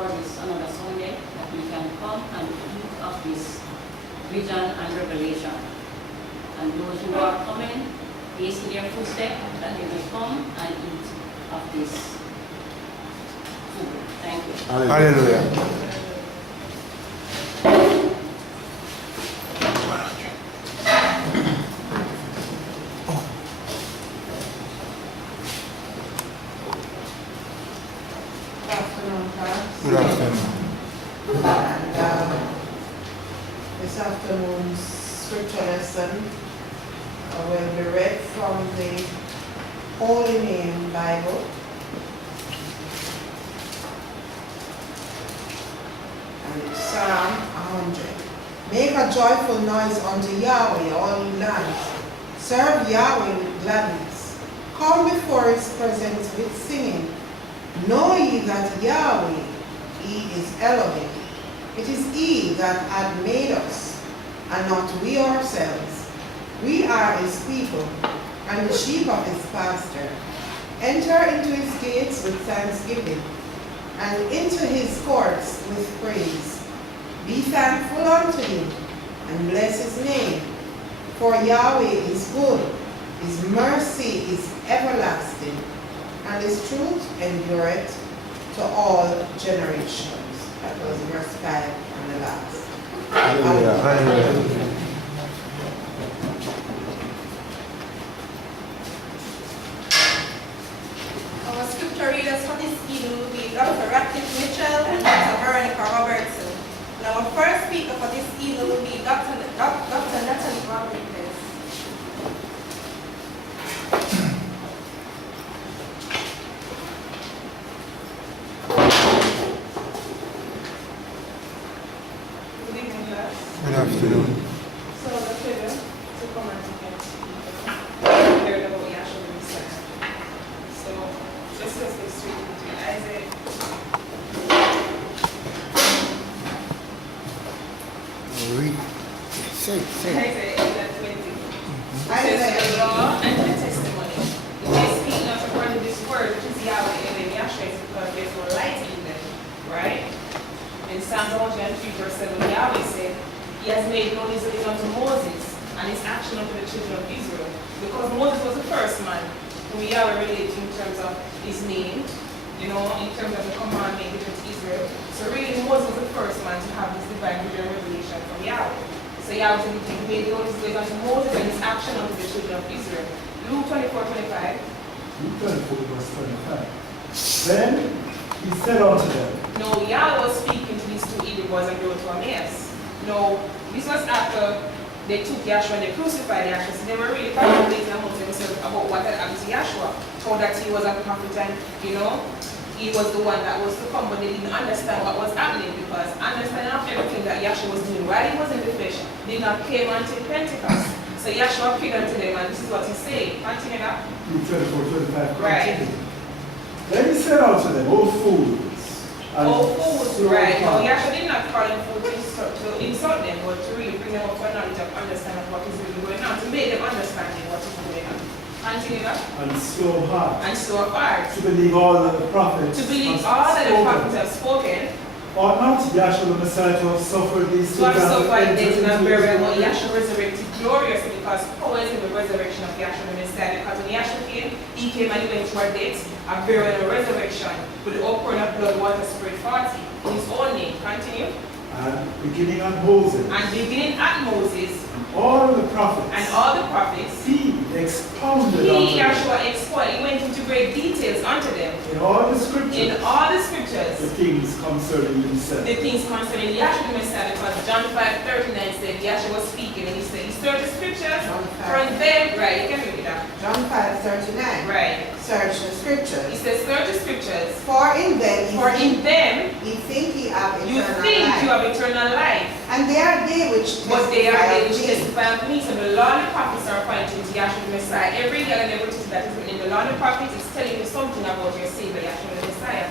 for this another Sunday that we can come and eat of this vision and revelation. And those who are coming, hasten their footsteps that they may come and eat of this food. Thank you. Hallelujah. Good afternoon. And this afternoon's scripture lesson will be read from the Holy Name Bible. And it's Psalm 100. Make a joyful noise unto Yahweh, all ye lands. Serve Yahweh with gladness. Come before his presence with singing. Know ye that Yahweh, he is Elohim. It is he that hath made us, and not we ourselves. We are his people, and the sheep of his pasture. Enter into his gates with thanksgiving, and into his courts with praise. Be thankful unto him, and bless his name. For Yahweh is good, his mercy is everlasting, and his truth endureth to all generations. That was verse 5 and the last. Hallelujah. Hallelujah. Our scripture readers for this evening will be Dr. Rodriques Mitchell and Dr. Veronica Robertson. And our first speaker for this evening will be Dr. Nafthalee Rodriques. Good afternoon. So the pleasure to come and hear about Yahshua the Messiah. So let's just go straight into Isaiah. Read. Say. Isaiah 20. It says the law and the testimony. If they speak not according to this word, which is Yahweh, and then Yahshua is because there's no light in them. Right? In Psalms 103 verse 7, Yahweh said, He has made known his ways unto Moses, and his action unto the children of Israel. Because Moses was the first man whom Yahweh related in terms of his name, in terms of the command made given to Israel. So really, Moses was the first man to have this divine vision revelation from Yahweh. So Yahweh said he made known his ways unto Moses, and his action unto the children of Israel. Luke 24:25. Luke 24, verse 25. Then he said unto them, No, Yahweh was speaking to these two Hebrew boys and brought to Emmaus. No, this was after they took Yahshua and they crucified Yahshua. So they were really contemplating amongst themselves about what had happened to Yahshua. Told that he was a prophet and, he was the one that was to come, but they didn't understand what was happening because understanding of everything that Yahshua was doing while he was in the flesh did not come until Pentecost. So Yahshua appeared unto them and this is what he said. Continue that. Luke 24, 25. Right. Then he said unto them, O fools. Right. No, Yahshua did not call them food to insult them, but to really bring them up to a knowledge of understanding what is really going on, to make them understand what is going on. Continue that. And slow of heart. And slow of heart. To believe all that the prophets To believe all that the prophets have spoken. Ought not Yahshua the Messiah to have suffered these To have things suffered death and into burial, but his Yahshua resurrected gloriously because power is in the resurrection of Yahshua the Messiah. Because when Yahshua came, he came and he went through a death, a burial, and a resurrection with the outpouring of blood, water, spirit, 40 in his own name. Continue. And beginning at Moses. And beginning at Moses. All the prophets. And all the prophets. He expounded He, Yahshua, explained. He went into great details unto them. in all the scriptures. In all the scriptures. The things concerning himself. The things concerning Yahshua the Messiah, because John 5:39 said Yahshua was speaking and he said, he searched the scriptures from them. Right, you can read it out. John 5:39. Right. Search the scriptures. He says, search the scriptures. For in them You think ye have eternal you think life. you have eternal life. And they are they which But they are they which testify of me. testify of me. So the law and the prophets are pointing to Yahshua the Messiah. Every day and every teaching that is written in the law and the prophets is telling you something about your Savior, Yahshua the Messiah.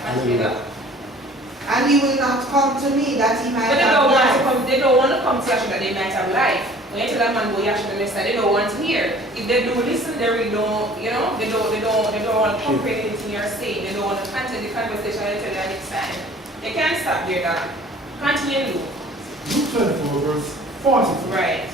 And he will not come to me that he might But have life. they don't want to come to Yahshua that they might have life. When you tell a man about Yahshua the Messiah, they don't want to hear. If they do listen, they really don't, they don't want to comprehend anything you're saying. They don't want to continue the conversation until the next time. You can't stop there, Doc. Continue, Luke. Luke 24, verse 44. Right,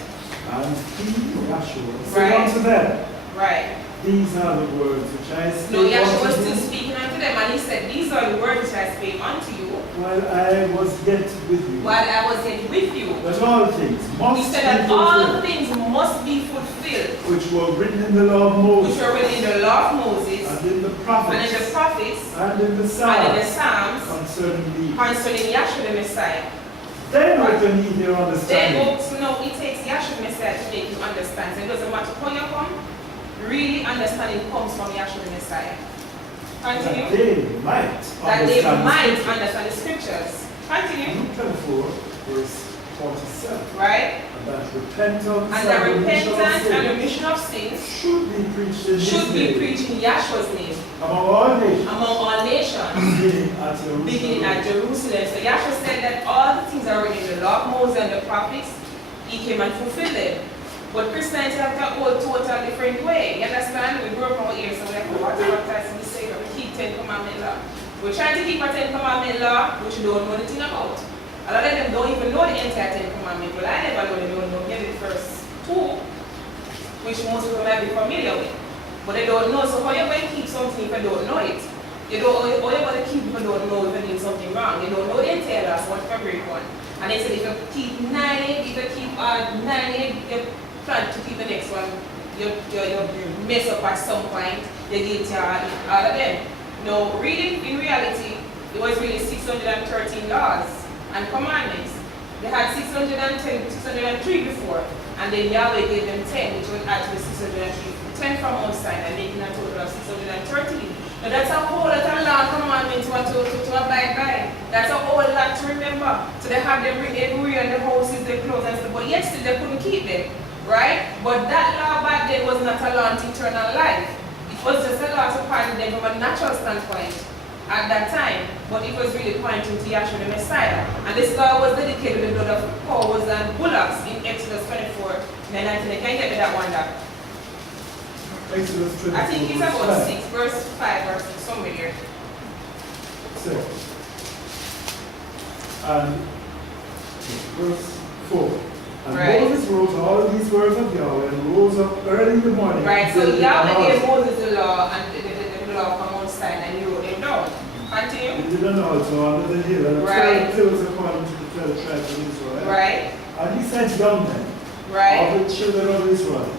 And he, Yahshua, said Right. unto them, right. these are the words which I speak No, Yahshua was unto still you speaking unto them, and he said, these are the words which I spake unto you while I was yet with you. while I was yet with you. That all things He must said be that all fulfilled, things must be fulfilled, which were written in the law of which Moses, were written in the law of Moses, and in the and in the prophets, prophets, and in the and in the Psalms, Psalms, concerning me. concerning Yahshua the Messiah. Then open ye their Then, understanding. no, it takes Yahshua the Messiah to make you understand. So it doesn't matter how you come, really understanding comes from Yahshua the Messiah. That Continue. they might That they understand the might scripture. understand the scriptures. Continue. Luke 24, verse 47. Right? And that repentance And the remission of repentance and sins remission of sins should be preached in should his be name preached in Yahshua's name among all nations, among all nations, beginning beginning at Jerusalem. at Jerusalem. So Yahshua said that all the things are written in the law of Moses and the prophets, he came and fulfilled them. But Christianity have got a total different way. You understand? We grew up out here, so we have to watch baptize in the Savior. We keep 10 Commandment law. We're trying to keep a 10 Commandment law, which we don't know anything about. A lot of them don't even know the entire 10 Commandments. Well, I never know they don't know maybe the first two, which most people might be familiar with. But they don't know. So how you going to keep something if you don't know it? You don't, how you going to keep if you don't know if you're doing something wrong? You don't know the entire law, so what if you break one? And they said if you keep 9, if you keep 9, you plan to keep the next one, you mess up at some point, you get all of them. No, really, in reality, it was really 613 laws and commandments. They had 610, 603 before, and then Yahweh gave them 10, which would add to the 603, 10 from Mount Sinai, making a total of 613. Now that's a whole lot of law and commandments to abide by. That's a whole lot to remember. So they had them bring everywhere and the houses, the clothes and stuff, but yet still they couldn't keep them. Right? But that law back then was not a law to eternal life. It was just a law to pardon them from a natural standpoint at that time. But it was really pointing to Yahshua the Messiah. And this law was dedicated to the blood of cows and bullocks in Exodus 24. Then I think, can you get me that one, Doc? Exodus 24, I think it's verse about 5. 6, verse 5 or 6, somewhere here. So, and verse 4. And Right. Moses wrote all of these words of Yahweh and rose up early in the morning. Right, and so built the Yahweh house. gave Moses the law and the law from Mount Sinai and he wrote them down. Continue. He did an altar under the hill and Right. 12 pillars according to the 12 tribes of Israel. Right, And he sent young men right, of the children of Israel,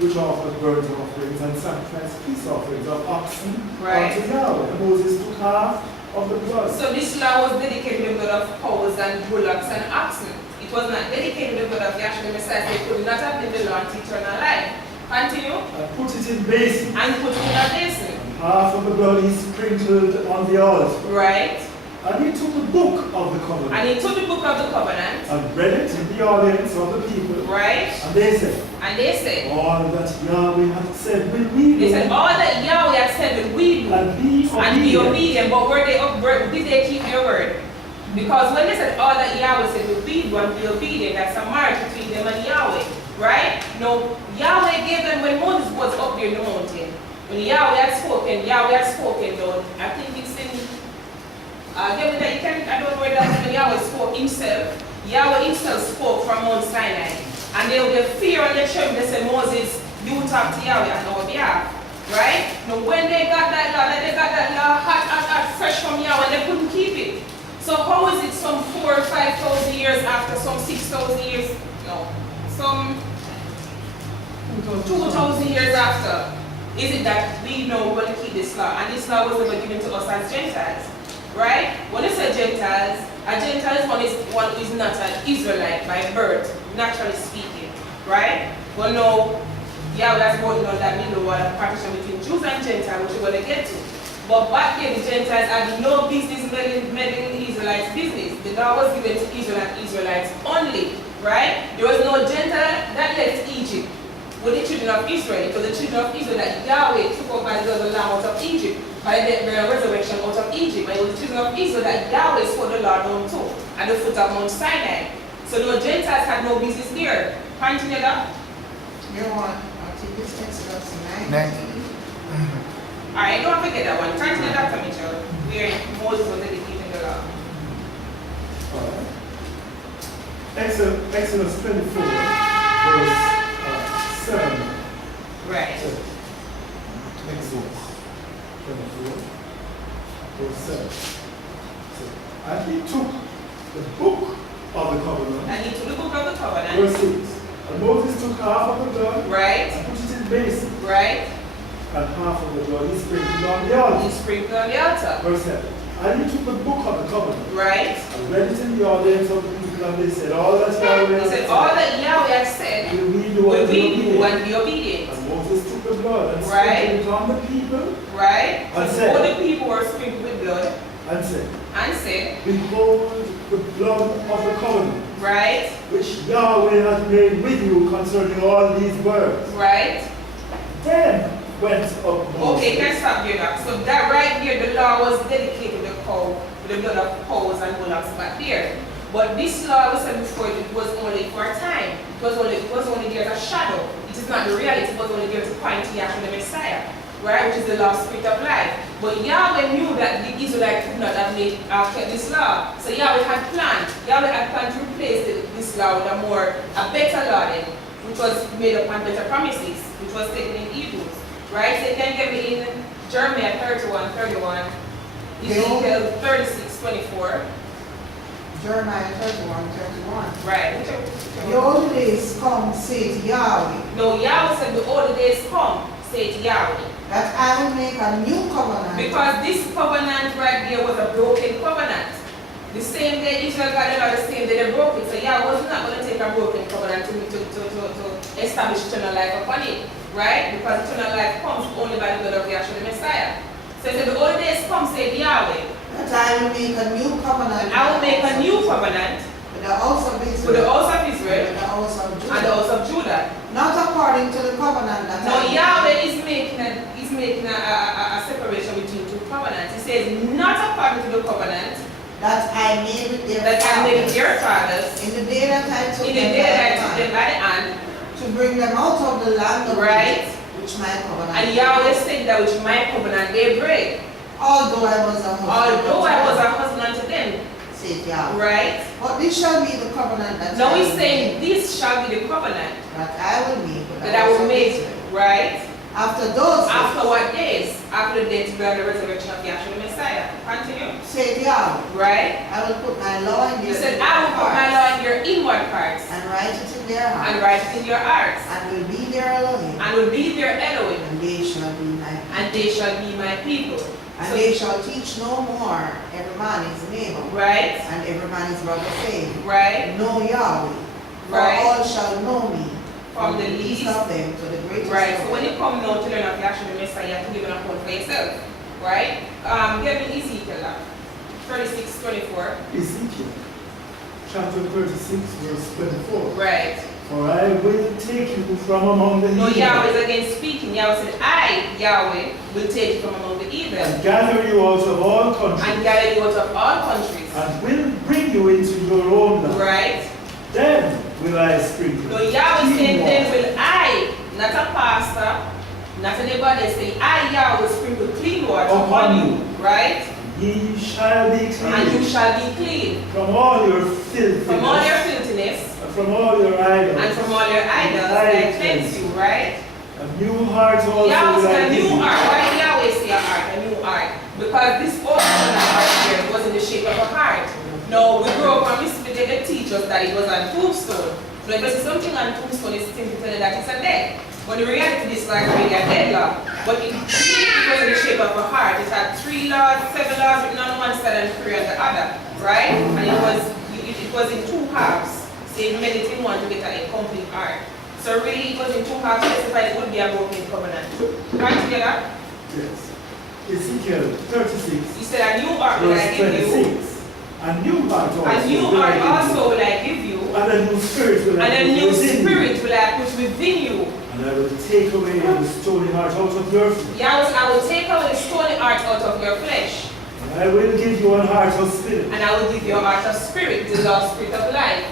which offered burnt offerings and sacrificed peace offerings of oxen Right. unto Yahweh. And Moses took half of the blood. So this law was dedicated to the blood of cows and bullocks and oxen. It was not dedicated to the blood of Yahshua the Messiah. They could not have been the law unto eternal life. Continue. And put it in basins. And put it in a basin. Half of the blood he sprinkled on the altar. Right. And he took the book of the covenant And he took the book of the covenant. and read it in the audience of the people. Right. And they said, And they said, all that Yahweh hath said will we they do said, all that Yahweh had said will we do. and be And be obedient. obedient. But were they did they keep their word? Because when they said all that Yahweh said will be do and be obedient, that's a marriage between them and Yahweh. Right? No, Yahweh gave them when Moses was up there in the mountain. When Yahweh had spoken, though, I think it's in give me that you can, I don't know where that's when Yahweh spoke himself. Yahweh himself spoke from Mount Sinai. And they would get fear and they trembled. They said, Moses, you talk to Yahweh on our behalf. Right? Now when they got that law hot, fresh from Yahweh, they couldn't keep it. So how is it some 4,000 or 5,000 years after, some 6,000 years, no, some 2,000 years after, is it that we know we're going to keep this law? And this law was never given to us as Gentiles. Right? When you say Gentiles, a Gentile is one who is not an Israelite by birth, naturally speaking. Right? But no, Yahweh has brought on that middle wall of partition between Jews and Gentiles, which we're going to get to. But back then, the Gentiles had no business meddling in the Israelites' business. The law was given to Israel and Israelites only. Right? There was no Gentile that left Egypt with the children of Israel. It was the children of Israel that Yahweh took up by the lamb out of Egypt, by the resurrection out of Egypt. But it was the children of Israel that Yahweh swore the law down to at the foot of Mount Sinai. So the Gentiles had no business there. Continue that. You want, I think it's Exodus 19. 19. Alright, don't forget that one. Continue that, Mitchell, where Moses was dedicating the law. Exodus 24, verse 7. Right. Exodus 24, verse 7. And he took the book of the covenant. And he took the book of the covenant. Verse 6. And Moses took half of the blood. Right. And put it in the basin. Right. And half of the blood he sprinkled on the altar. He sprinkled on the altar. Verse 7. And he took the book of the covenant. Right. And read it in the audience of the people, and they said, all that Yahweh He has said, all that Yahweh has said, will we do will and we be do obedient. and be obedient. And Moses took the blood and Right. sprinkled it on the people Right. And So said- all the people were sprinkled with blood and said, and said, behold the blood of the covenant, right, which Yahweh has made with you concerning all these words. right. Then went up Moses. Okay, can I stop there now? So that right here, the law was dedicated to the cow, to the blood of cows and bullocks back there. But this law was said before, it was only for a time. It was only there as a shadow. It is not the reality. It was only there to point to Yahweh the Messiah, right? Which is the law spirit of life. But Yahweh knew that the Israelites could not have kept this law. So Yahweh had planned. Yahweh had planned to replace this law with a better law then, which was made upon better promises, which was taken in Hebrews. Right? So then get me in Jeremiah 31, Ezekiel 36:24. Jeremiah 31. Right. The old days come, saith Yahweh, No, Yahweh said the older days come, said Yahweh. that I will make a new covenant. Because this covenant right here was a broken covenant. The same day Israel got the law, the same day they broke it. So Yahweh was not going to take a broken covenant to establish eternal life upon it. Right? Because eternal life comes only by the blood of Yahshua the Messiah. So he said the old days come, said Yahweh. That I will make a new covenant. And I will make a new covenant with the house of with Israel. the house of Israel With the house of and the Judah. house of Judah. Not according to the covenant that Now I Yahweh is making a separation between two covenants. He says, not according to the covenant that I made with their that I made with fathers. their fathers In the day that I took in the them day that I by took the them by the hand, hand, to bring them out of the land of right? Egypt, which my covenant. And Yahweh said that which my covenant they break. Although I was a husband. Although I was a husband to them, said Yahweh. right? But this shall be the covenant that Now I he's will saying make, this shall be the covenant that I will make with the that I house will of make, Israel. right? After those After days, what days? After the death, burial, and the resurrection of Yahshua the Messiah. Continue. said Yahweh, Right? I will put my law in He their said, inward I will put my parts, law in your inward parts and write it in their hearts, and write it in your hearts, and will be their Elohim, and will be their Elohim, and they shall be my people. and they shall be my people. And So- they shall teach no more every man his neighbor, Right? and every man his brother, saying, Right? Know Yahweh, for Right. all shall know me, From the least. of them to the greatest Right. of So when them. you come now to learn of Yahshua the Messiah, you have to give an account for yourself. Right? Give me Ezekiel 36:24. Ezekiel chapter 36, verse 24. Right. For I will take you from among the No, heathen, Yahweh is again speaking. Yahweh said, I, Yahweh, will take you from among the heathen and gather you out of all countries, and gather you out of all countries. and will bring you into your own land. Right? Then will I sprinkle No, Yahweh clean saying, then water will I, not a pastor, not anybody, say, I, Yahweh, sprinkle clean water upon you. Right? Ye shall be And clean you shall be clean from all your filthiness, from all your filthiness and from all your idols, and from all your idols that I cleanse you. Right? a new heart also Yahweh will I said a give new you. heart. Why did Yahweh say a heart? A new heart. Because this old heart here was in the shape of a heart. Now, we grew up and they teach us that it was on tombstone. So if you see something on tombstone, it's thing to tell you that it's a dead. When in reality, this was really a dead law. But it was in the shape of a heart. It had 3 laws, 7 laws written on one side and 3 on the other. Right? And it was in 2 halves. So you made it in one to get a complete heart. So really, it was in 2 halves, specified it would be a broken covenant. Right together? Yes. Ezekiel 36, He said, a new heart will I verse give you. 26. A new heart also A new will I heart give you. also will I give you. And a new spirit will I And a put new within you. spirit will I put within you. And I will take away the stony heart out of your flesh. Yahweh, I will take away the stony heart out of your flesh. And I will give you an heart of spirit. And I will give you a heart of spirit, the Lord spirit of life.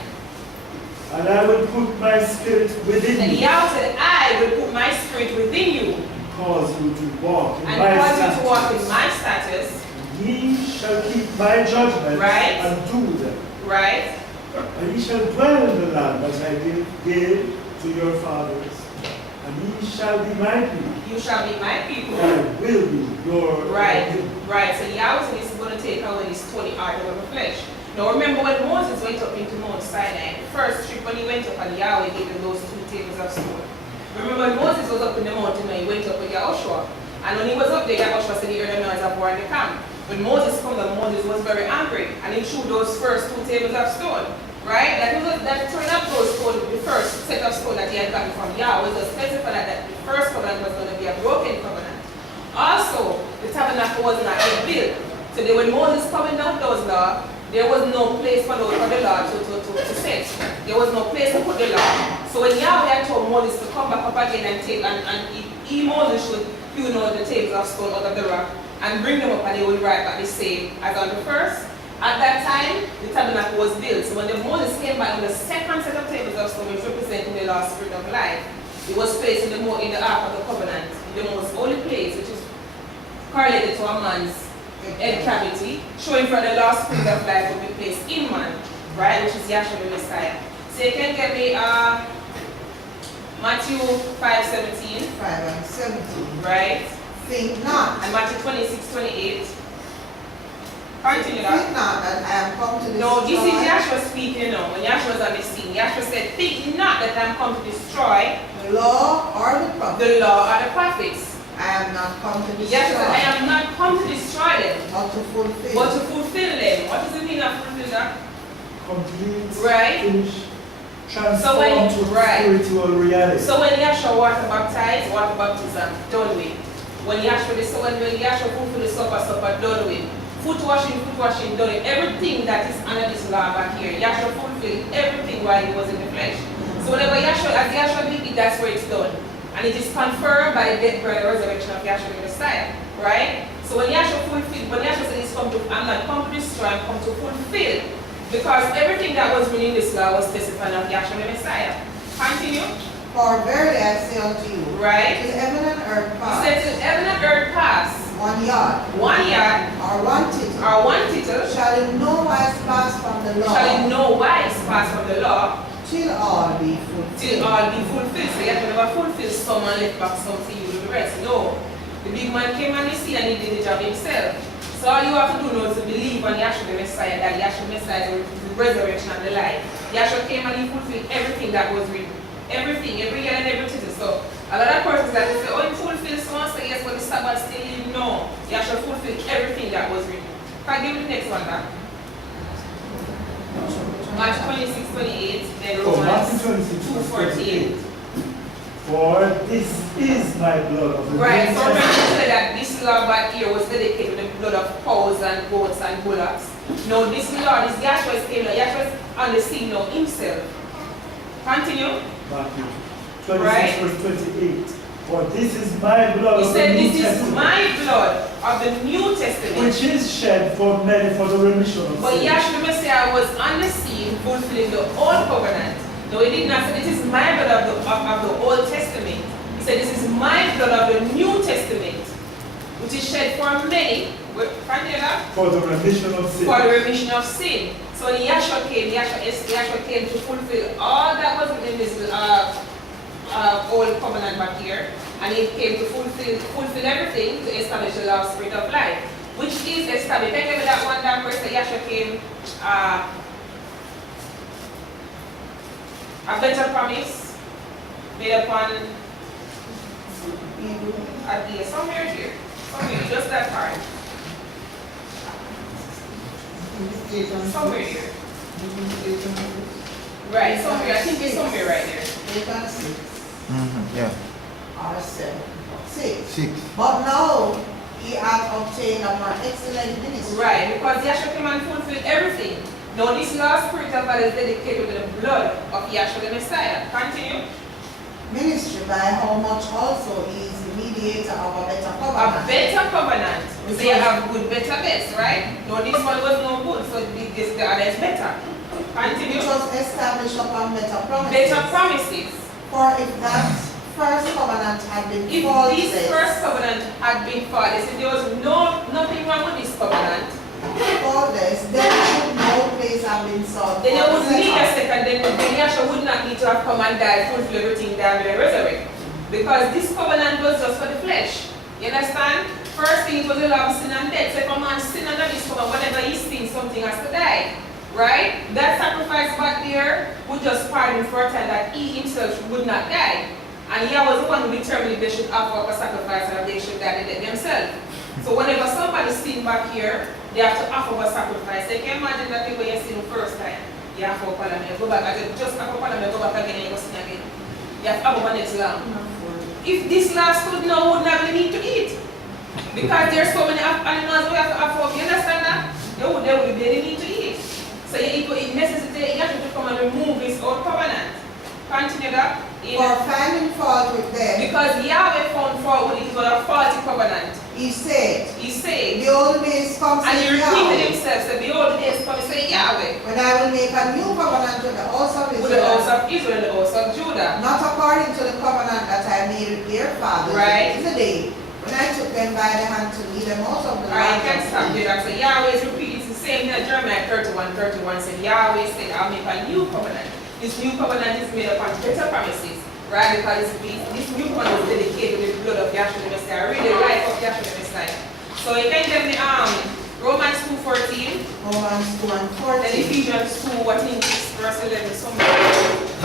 And I will put my spirit within And you. Yahweh said, I will put my spirit within you. And cause you to walk in And my cause you statutes. to walk in my status. Ye shall keep my judgments Right. and do them. Right? And ye shall dwell in the land that I gave to your fathers, and ye shall be my people. You shall be my people. I will be your Right, people. right. So Yahweh is going to take away this stony heart of the flesh. Now remember when Moses went up into Mount Sinai, the first trip when he went up and Yahweh gave him those 2 tables of stone. Remember when Moses was up in the mountain when he went up with Yahushua. And when he was up there, Yahushua said he heard the noise of war in the camp. When Moses came down, Moses was very angry and he threw those first 2 tables of stone. Right? That turned up those stone, the first set of stone that he had gotten from Yahweh was specified that the first covenant was going to be a broken covenant. Also, the tabernacle was not yet built. So when Moses coming down those laws, there was no place for the Lord to set. There was no place to put the law. So when Yahweh had told Moses to come back up again and take, Moses should hew out the tables of stone out of the rock and bring them up and they would write back the same as on the first. At that time, the tabernacle was built. So when Moses came back on the second set of tables of stone, which representing the last spirit of life, it was placed in the ark of the covenant, in the most holy place, which is correlated to a man's head cavity, showing for the last spirit of life will be placed in man, right, which is Yahshua the Messiah. So you can get me Matthew 5:17. 5 and 17. Right? Think not. And Matthew 26:28. Continue that. Think not that I am come to destroy. No, this is Yahshua speaking now. When Yahshua was on the scene, Yahshua said, think not that I am come to destroy the law or the prophet. the law or the prophets. I am not come to destroy. Yahshua said, I am not come to destroy them, But to fulfill. but to fulfill them. What does it mean to fulfill that? Complete, Right. finish, transform So when- to right. spiritual reality. So when Yahshua water baptized, water baptism, done with. When Yahshua fulfilled the supper, done with. Foot washing, done with. Everything that is under this law back here, Yahshua fulfilled everything while he was in the flesh. So whenever as Yahshua did it, that's where it's done. And it is confirmed by the death, burial, and resurrection of Yahshua the Messiah. Right? So when Yahshua said he's come to, I'm not come to destroy, I'm come to fulfill. Because everything that was written in this law was testified of Yahshua the Messiah. Continue. For verily I say unto you, Right? till heaven and earth He pass, said till heaven and earth pass, 1 yard, 1 yard, or 1 tittle, or 1 tittle, shall in no wise pass from the law, shall in no wise pass from the law, till all be fulfilled. till all be fulfilled. So you have to never fulfill some and left back some to you with the rest. No. The big man came on the scene and he did the job himself. So all you have to do now is to believe on Yahshua the Messiah, that Yahshua the Messiah is the resurrection and the life. Yahshua came and he fulfilled everything that was written. Everything, every year and every tittle. So a lot of persons that say, oh, he fulfilled so and so, yes, but the Sabbath still live. No. Yahshua fulfilled everything that was written. Can I give you the next one back? March 26:28, then Romans 2:48. For this is my blood of the Right, New so remember Testament. to say that this law back here was dedicated to the blood of cows and goats and bullocks. No, this law, this Yahshua came, Yahshua is on the scene now himself. Continue. Matthew 26 Right. verse 28. For this is my blood He of said, the New this is Testament, my blood of the New Testament. which is shed for many for the remission of But sins. Yahshua Messiah was on the scene fulfilling the old covenant. No, he did not say, this is my blood of the Old Testament. He said, this is my blood of the New Testament, which is shed for many. Can you hear that? For the remission of sins. For the remission of sin. So when Yahshua came to fulfill all that was within this old covenant back here, and he came to fulfill everything to establish the law of spirit of life, which is established. Can you give me that one that verse that Yahshua came, a better promise made upon somewhere here. Somewhere, just that part. Somewhere here. Right, somewhere. I think it's somewhere right there. 8 and 6. Yeah. Or 7. 6. 6. But now he hath obtained a more excellent ministry. Right, because Yahshua came and fulfilled everything. Now this last spirit of God is dedicated to the blood of Yahshua the Messiah. Continue. Ministry by how much also he is the mediator of a better A covenant. better covenant. So you have good, better, best, right? No, this one was no good, so the other is better. Continue. Which was established upon better promises. Better promises. For if that first covenant had been If faultless, this first covenant had been faultless, if there was nothing wrong with this covenant, then should no place have been sought. Then you for wouldn't need a setup. second, then Yahshua would not need to have come and died, fulfill everything that we resurrect. Because this covenant was just for the flesh. You understand? First thing it was the law of sin and death. So if a man sin under this covenant, whenever he sins, something has to die. Right? That sacrifice back there would just pardon for a time that he himself would not die. And he was the one who determined if they should offer up a sacrifice or if they should die themselves. So whenever somebody sin back here, they have to offer up a sacrifice. They can imagine that people you sin the first time. You have to offer them, go back again, just offer them, go back again, and you go sin again. You have to offer next lamb. If this last food now would not need to eat. Because there's so many animals we have to offer up. You understand that? They would need to eat. So it necessitates you have to come and remove this old covenant. Continue that. For finding fault with them, Because Yahweh found fault with it was a faulty covenant. he said, He said, the old days come, and he said repeated Yahweh, himself, said, behold, the days come, say Yahweh, when I will make a new covenant with the house of with the house Israel, of Israel and the house of Judah. not according to the covenant that I made with their fathers. Right. This is the day when I took them by the hand to lead them out of the Alright, you land can of stop Egypt. there. So Yahweh is repeating the same thing. Jeremiah 31 said, Yahweh said, I'll make a new covenant. This new covenant is made up of better promises. Right? Because this new covenant was dedicated with the blood of Yahshua the Messiah. Read the life of Yahshua the Messiah. So you can get the Romans 2:14, Romans 2 and then 14. Ephesians 2, what in verse 11, somewhere.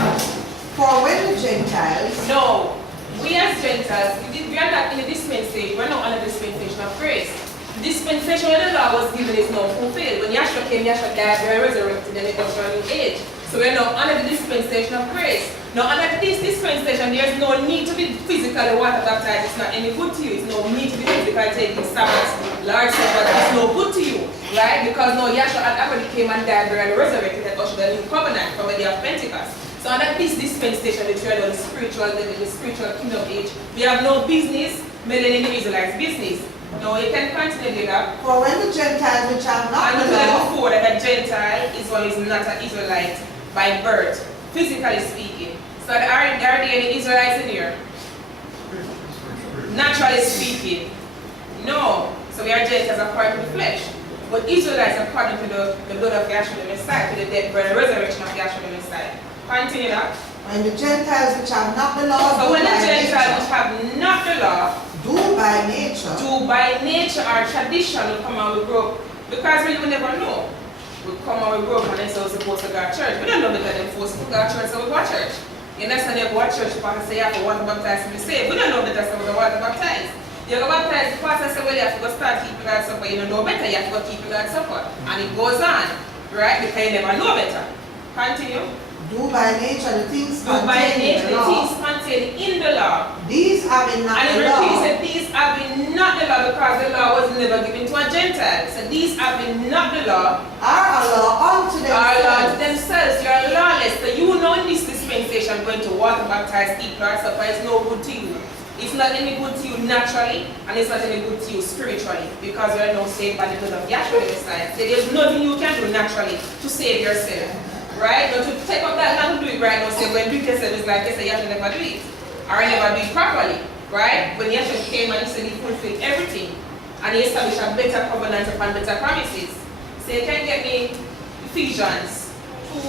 For when the Gentiles, No, we as Gentiles, we are not in the dispensation, we're not under the dispensation of grace. The dispensation when the law was given is not fulfilled. When Yahshua came, Yahshua died, we are resurrected, and it was for a new age. So we are now under the dispensation of grace. Now under this dispensation, there is no need to be physically water baptized. It's not any good to you. It's no need to be physically taking Sabbath, large Sabbath. It's no good to you, right? Because no, Yahshua had already came and died, buried, and resurrected, and ushered the new covenant from the day of Pentecost. So under this dispensation, the church, the spiritual kingdom age, we have no business meddling in the Israelites' business. No, you can continue that. for when the Gentiles which have not And the I law, before that a Gentile is one is not an Israelite by birth, physically speaking. So are there any Israelites in here? Naturally speaking. No. So we are Gentiles according to the flesh. But Israelites according to the blood of Yahshua the Messiah, to the death, burial, and resurrection of Yahshua the Messiah. Continue that. when the Gentiles which have not the law, So do when the by Gentiles nature, which have not the law, do by nature, do by nature or tradition will come and we grow up. Because we will never know. We come and we grow up and then say we're supposed to go to church. We don't know better than forced to go to church, so we go to church. You understand? You go to church, the pastor say you have to water baptize to be saved. We don't know better, so we go water baptize. You go baptize, the pastor say, well, you have to go start keeping God's supper. You don't know better, you have to go keep God's supper. And it goes on, right? Because you never know better. Continue. do by nature the things Do by contained in nature the the law, things contained in the law. these having not And it the repeats law, that these have been not the law because the law was never given to a Gentile. So these have been not the law, are a law unto are law to themselves. themselves. You are lawless. So you know in this dispensation going to water baptize, eat Lord's Supper is no good to you. It's not any good to you naturally, and it's not any good to you spiritually, because you are now saved by the blood of Yahshua the Messiah. So there's nothing you can do naturally to save yourself. Right? Not to take up that land and do it right now, say when do it yourself is like you say Yahshua never do it. Or never do it properly. Right? When Yahshua came and he said he fulfilled everything. And he established a better covenant upon better promises. So you can get me Ephesians 2.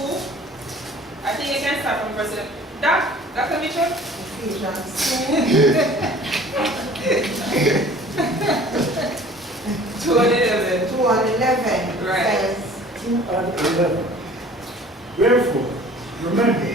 I think you can start from verse 11. Dr. Mitchell? Ephesians 2 and 11. 2 and 11 Right. says, 2 and 11. Wherefore, remember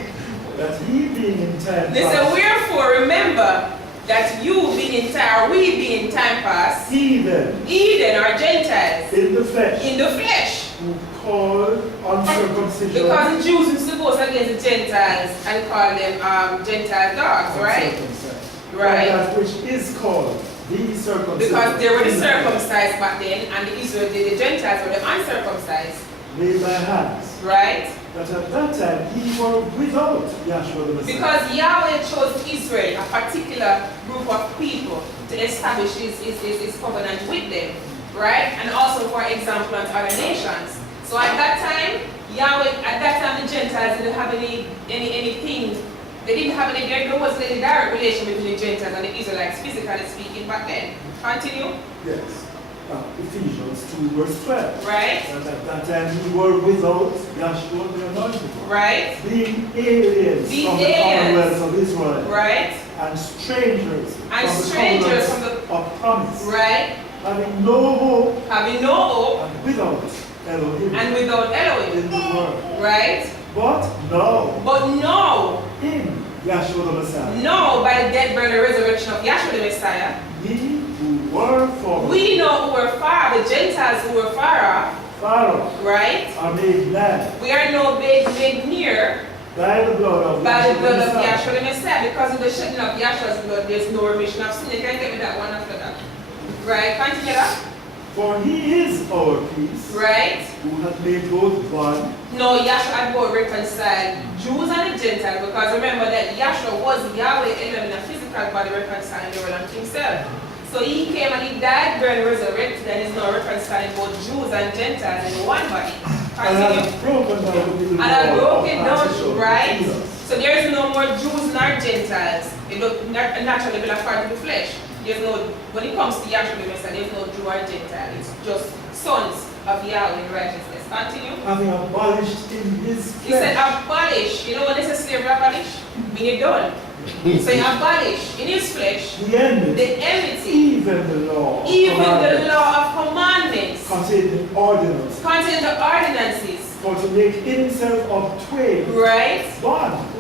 that ye being in time They say, past, wherefore remember that you being in time, or we being in time past, heathen Eden are Gentiles in the flesh, in the flesh. who called uncircumcision Because the Jews used to go against the Gentiles and call them Gentile dogs, right? uncircumcised. Right. And that which is called the circumcision. Because they were the in the flesh, circumcised back then, and the Gentiles were the uncircumcised, made by hands, right? that at that time ye were without Yahshua the Messiah. Because Yahweh chose Israel, a particular group of people, to establish his covenant with them, right? And also for example unto other nations. So at that time, the Gentiles didn't have anything. They didn't have any, there wasn't any direct relation between the Gentiles and the Israelites, physically speaking, back then. Continue. Yes. Ephesians 2 verse 12. Right? That at that time we were without Yahshua the Anointed One. Right? Being aliens Being from the aliens. commonwealth of Israel. Right? And strangers And from the strangers commonwealth of promise. Right? Having no hope Having no hope and without Elohim and without Elohim. in the world. Right? But now, But no, in Yahshua the Messiah, no, by the death, burial, and resurrection of Yahshua the Messiah, ye who were formerly we know who were far, the Gentiles who were far off, far off, right? are made glad We are now made near by the blood of by the Yahshua blood the of Messiah. Yahshua the Messiah. Because of the shedding of Yahshua's blood, there's no remission of sin. You can get me that one after that. Right? Continue that. For he is our peace, Right? who hath made both one, No, Yahshua had both reconciled Jews and the Gentiles, because remember that Yahshua was Yahweh Elohim in a physical body reconciling the world unto himself. So he came and he died, buried, and resurrected, and is now reconciling both Jews and Gentiles in one body. and Continue. hath broken down the middle And I wall broke of it down, partition right? between us. So there is no more Jews nor Gentiles. It don't naturally be a part of the flesh. There's no, when it comes to Yahshua the Messiah, there's no Jew or Gentile. It's just sons of Yahweh in righteousness. Continue. Having abolished in his He said flesh abolish. You know what this is slavery abolish? Meaning done. So he abolish in his flesh the enmity, the enmity, even the law, of even the commandments, law of commandments, containing ordinance, contain the ordinances, for to make himself of twain right?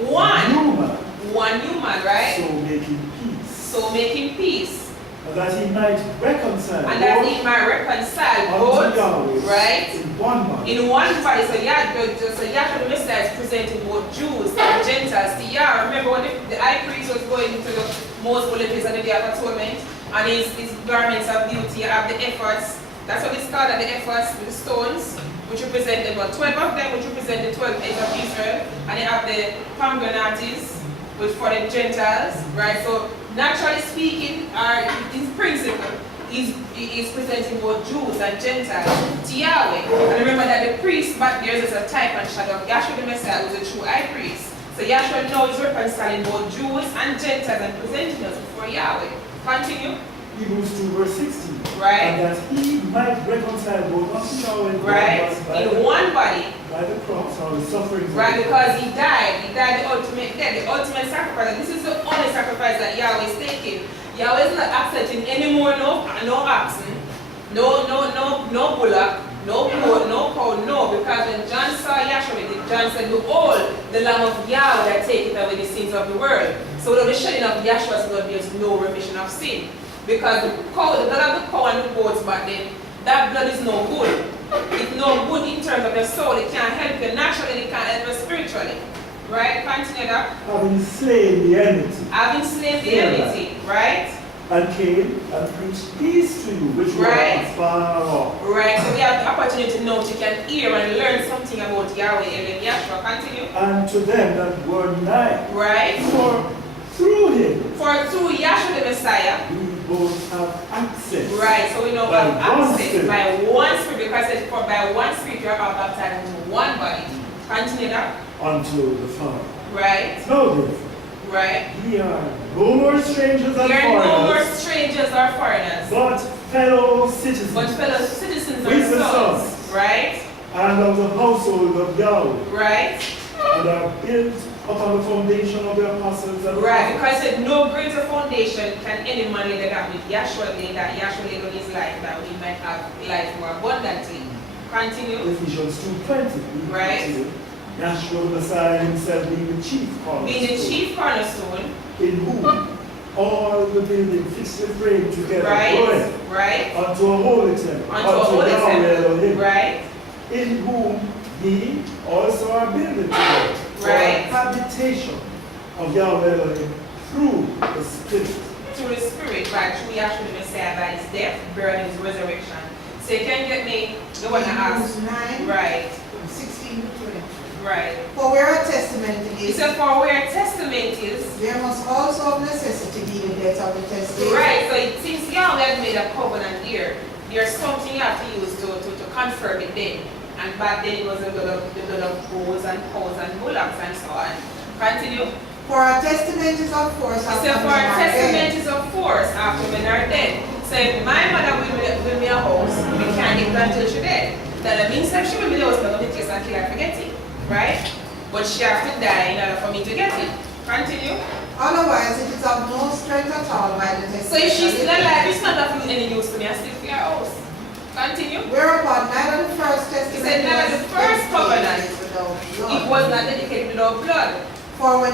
one human, One human, right? so making peace, So making peace. and that he might reconcile And that both he might reconcile unto both, Yahweh right? in one body, In one body. So Yahshua the Messiah is presenting both Jews and Gentiles to Yah. Remember when the high priest was going to the most holy place on the Day of Atonement, and his garments of beauty have the efforts. That's what it's called, the efforts, the stones, which represent the 12 of them, which represent the 12 heads of Israel, and they have the pomegranates, which for the Gentiles, right? So naturally speaking, in principle, is presenting both Jews and Gentiles to Yahweh. And remember that the priest back there is a type and shadow of Yahshua the Messiah, who is a true high priest. So Yahshua now is reconciling both Jews and Gentiles and presenting us before Yahweh. Continue. Hebrews 2 verse 16, Right. and that he might reconcile both unto Yahweh in Right. one body In one body. by the cross or the sufferings of Right, the because he died the ultimate death, the ultimate sacrifice. And this is the only sacrifice that Yahweh is taking. Yahweh is not accepting any more no oxen, no bullock, no goat, no cow, no. Because when John saw Yahshua, John said, behold, the Lamb of Yahweh that taketh away the sins of the world. So without the shedding of Yahshua's blood, there's no remission of sin. Because the blood of the cow and the goats back then, that blood is no good. It's no good in terms of your soul. It can't help you naturally, it can't help you spiritually. Right? Continue that. having slain the enmity, Having slain the enmity, right? and came and preached peace to you, which were Right. afar off. Right. So we have the opportunity to know, you can hear and learn something about Yahweh and then Yahshua. Continue. And to them that were nigh, Right? for through him For through Yahshua the Messiah, we both have access. right, so we know By about one access Spirit. by one spirit, because it says, for by one spirit you are all baptized into one body. Continue that. Unto the Father. Right? Know therefore, Right? ye are no more strangers and We are no more foreigners, strangers or foreigners, but fellow citizens, but fellow citizens With and the sons. sons. Right? and of the household of Yahweh, Right? and are built upon the foundation of the apostles and Right, prophets. because it said no greater foundation can any man lay than with Yahshua lay, that Yahshua laid on his life, that we might have life more abundantly. Continue. Ephesians 2:20. Right. Yahshua the Messiah himself being the chief cornerstone, Being the chief cornerstone, in whom all the building fixed and framed together right? groweth Right? unto a holy temple, Unto a holy Yahweh temple, Elohim, right? in whom ye also are building together for Right. a habitation of Yahweh Elohim through the Spirit. Through the Spirit, right? Through Yahshua the Messiah by his death, burial, and his resurrection. So you can get me the one that asked. Hebrews 9, Right, 16 to 20. right. For where a testament He is, said, for where testament is, there must also of necessity be the death of the testator. right, so it seems Yahweh has made a covenant here. There's something you have to use to confirm it then. And back then it was the blood of bulls and cows and bullocks and so on. Continue. For a testament is of force He after said, for men a are testament dead. is of force after men are dead. So if my mother will build me a house, we can't get her until she dead. That means that she will be the house, but not the case until I forget it, right? But she has to die in order for me to get it. Continue. Otherwise, it is of no strength at all by the testimony. So if she's still alive, it's not of any use to me, I still for your house. Continue. Whereupon neither the first testament He said, neither the first covenant, without it blood. was not dedicated without blood. For when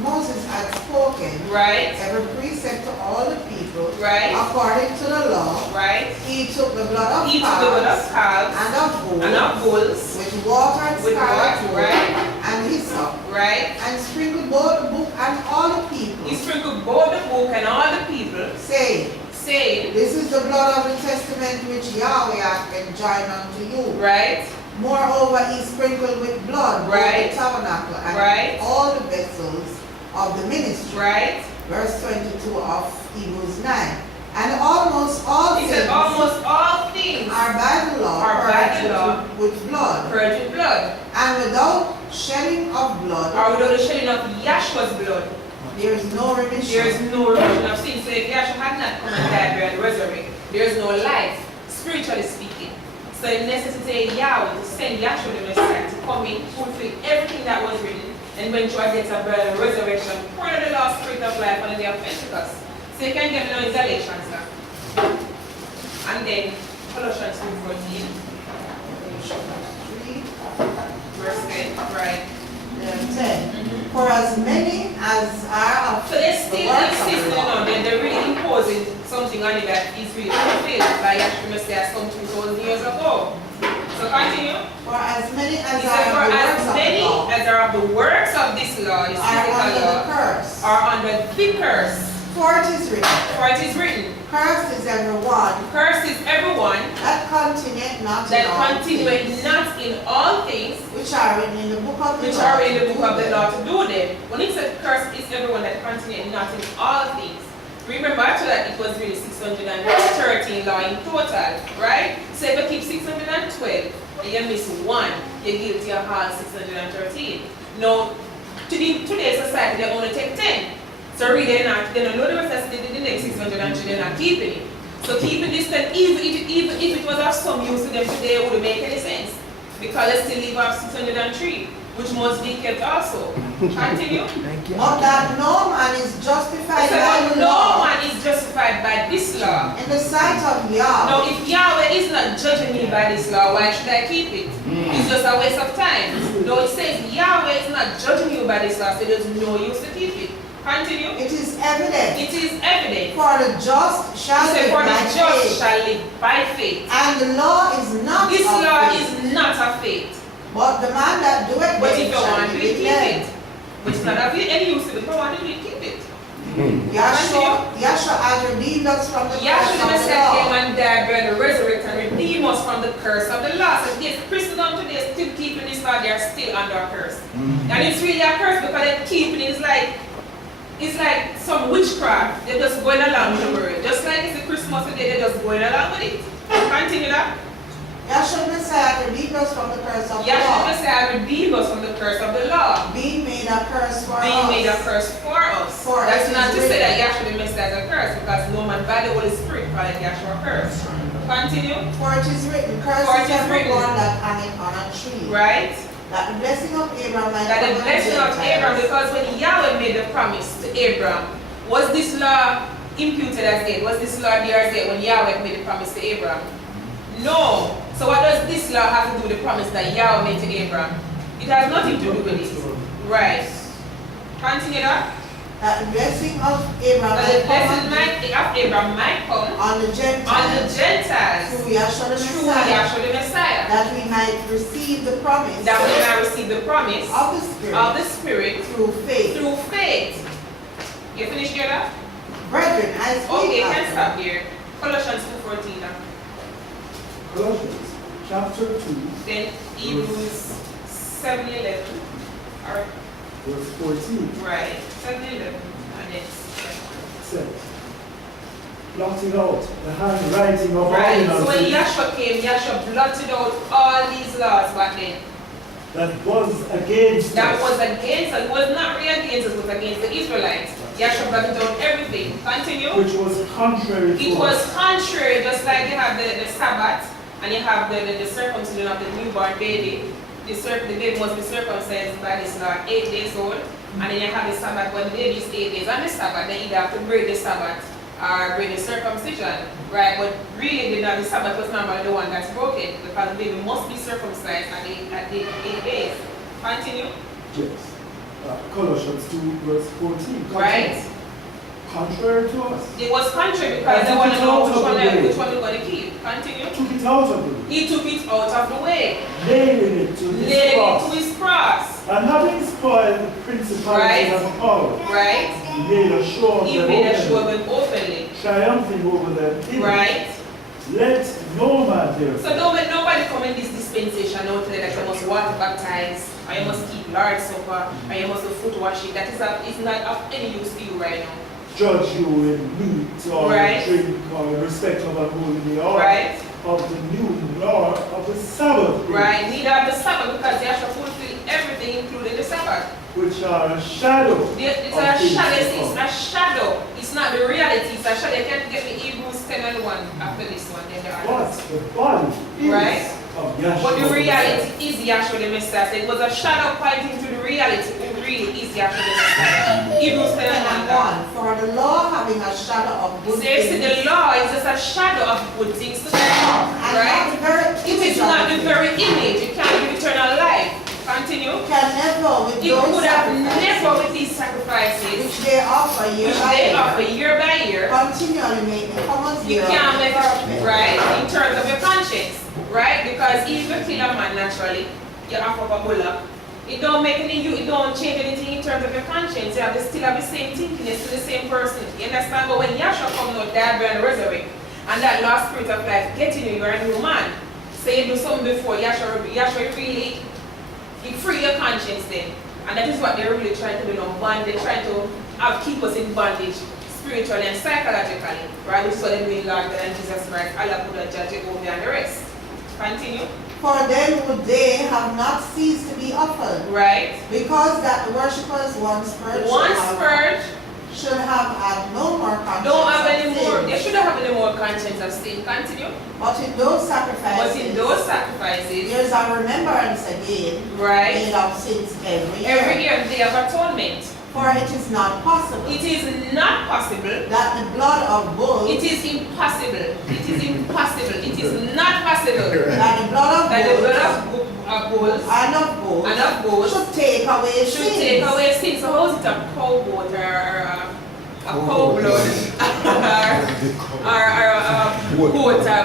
Moses had spoken Right? every precept to all the people, Right? according to the law, Right? he took the blood of He took the blood of calves calves and of bulls, and of bulls with water and with scarlet water, wool right? and hyssop, Right? and sprinkled both the book and all the people, He sprinkled both the book and all the people, saying, saying, This is the blood of the testament which Yahweh hath enjoined unto you. right? Moreover, he sprinkled with blood both Right. the tabernacle and Right. all the vessels of the ministry. Right? Verse 22 of Hebrews 9. And almost all He things said almost all things are by the law are by purged the law with blood. purged with blood. And without shedding of blood, Or without the shedding of Yahshua's blood, there is no remission. there is no remission of sin. So if Yahshua had not come and died and resurrected, there is no life, spiritually speaking. So it necessitated Yahweh to send Yahshua the Messiah to come in, fulfill everything that was written, and when Yahshua gets a birth and resurrection, pour out the last spirit of life on the day of Pentecost. So you can get me now in Galatians now. And then Colossians 2:14, 3, verse 10, right? 10. For as many as are of So they're the still works of the insisting law, on them, they're really imposing something on it that is really fulfilled by Yahshua Messiah some 2,000 years ago. So continue. for as many He as said, are for of the as works of the many law, as are of the works of this law, this are physical under the law, curse. are under the curse. For it is written, For it is written, Cursed is everyone cursed is everyone that continueth not that in all continueth things, not in all things which are written in the book of the which law. are in the to book do of the them. law to do them. When it said cursed is everyone that continueth not in all things, remember after that it was really 613 law in total, right? So if you keep 612 and you miss one, you're guilty of all 613. Now, today's society, they only take 10. So really, they don't know the rest of the next 603, they're not keeping it. So keeping this 10, even if it was of some use to them today, it wouldn't make any sense. Because they still leave off 603, which must be kept also. Continue. But that no man is justified So by the no law one is justified by this law. in the sight of Yahweh. Now, if Yahweh is not judging me by this law, why should I keep it? It's just a waste of time. No, it says Yahweh is not judging you by this law, so there's no use to keep it. Continue. It is evident. It is evident. For the just He shall said, live for the by just faith. shall live by faith. And the law is not This of law faith, is not of faith. but the man that doeth But them if you shall want to live do it, in keep them. it. But it's not of any use to it. If you want to do it, keep it. Yahshua has redeemed us from the curse Yahshua the of the Messiah came law. and died, buried, and resurrected, and redeemed us from the curse of the law. So yes, Christendom today still keeping this law, they are still under a curse. And it's really a curse because they're keeping it. It's like some witchcraft. They're just going along with the word. Just like it's a Christmas today, they're just going along with it. Continue that. Yahshua the Messiah redeemed us from the curse of the Yahshua the law, Messiah redeemed us from the curse of the law. being made a curse for Being us. made a curse for us. For That's it not is to say written. that Yahshua the Messiah is a curse, because no man by the Holy Spirit called Yahshua a curse. Continue. For it is written, Cursed For it is is written. everyone that hangeth on a tree. Right? That the blessing of Abraham might That come the on blessing of Gentiles. Abraham, because when Yahweh made the promise to Abraham, was this law imputed as dead? Was this law there as dead when Yahweh made the promise to Abraham? No. So what does this law have to do with the promise that Yahweh made to Abraham? It has nothing to do with it. Right. Continue that. That the blessing of Abraham That the might come blessing of Abraham might come on the Gentiles. on the Gentiles Through Yahshua the through Messiah. Yahshua the Messiah. That we might receive the promise That we might receive the promise of the Spirit of the Spirit through faith. through faith. You finished here that? Brethren, I speak Okay, you of can them. stop here. Colossians 2:14 now. Colossians chapter 2, Then Hebrews 7:11. Alright, verse 14 right. 7:11. And then says, blotting out the handwriting of right. So when ordinances Yahshua came, Yahshua blotted out all these laws back then. that was against That us. was against us. It was not really against us, it was against the Israelites. Yahshua blotted out everything. Continue. Which was contrary to It us. was contrary, just like they have the Sabbath, and you have the circumcision of the newborn baby. The baby must be circumcised by this law 8 days old. And then you have the Sabbath when the baby is 8 days on the Sabbath, then you either have to break the Sabbath or break the circumcision. Right? But really the Sabbath was normally the one that's broken because the baby must be circumcised at the 8 days. Continue. Yes. Colossians 2 verse 14. Continue. Right? Contrary to us. It was contrary because they want to know which one we're going to keep. Continue. Took it out of the way. He took it out of the way. Nailing it to his cross. And having spoiled the principalities of power. Right. He made a show of them openly. Triumphing over them. Right. Let no man therefore. So nobody come in this dispensation out there that you must water baptize, or you must keep Lord's Supper, or you must do foot washing. That is not of any use to you right now. Judge you in meat or drink or in respect of unholy or of the new law of the Sabbath. Right, neither of the Sabbath because they have to fulfill everything including the Sabbath. Which are a shadow. It's a shadow. It's not the reality. It's a shadow. You can't get me Hebrews 10 and 1 after this one. Then what? The body is of Yahshua. But the reality is Yahshua the Messiah. It was a shadow pointing to the reality. It really is Yahshua the Messiah. Hebrews 10 and 1. For the law having a shadow of good things. The law is just a shadow of good things to them. Right? It is not the very image. It can't give eternal life. Continue. Can never with it those could have never with these sacrifices which they offer year by year. Continually make the common you can't make it right in terms of your conscience, right? Because if you kill a man naturally, you offer a bullock. It don't make any it don't change anything in terms of your conscience. You have to still have the same thinking, it's still the same person. You understand? But when Yahshua comes out, die, and resurrect, and that lost spirit of life get in you, you're a new man. So you do something before Yahshua really it free your conscience then. And that is what they're really trying to do now. They're trying to keep us in bondage spiritually and psychologically. Right? Which is what they're doing Lord God and Jesus Christ, Allah, Buddha, Jah, Jehovah, and the rest. Continue. For then would they have not ceased to be offered. Right. Because that the worshippers once purged should have had no more conscience. Don't have any more. They shouldn't have any more conscience of sin. Continue. But in those sacrifices, there's a remembrance again. Right. Made of sins every year. Every year, day of atonement. For it is not possible. It is not possible. That the blood of bulls. It is impossible. It is impossible. It is not possible. That the blood of bulls and of bulls should take away sins. So how is it a cow goat or a cow blood or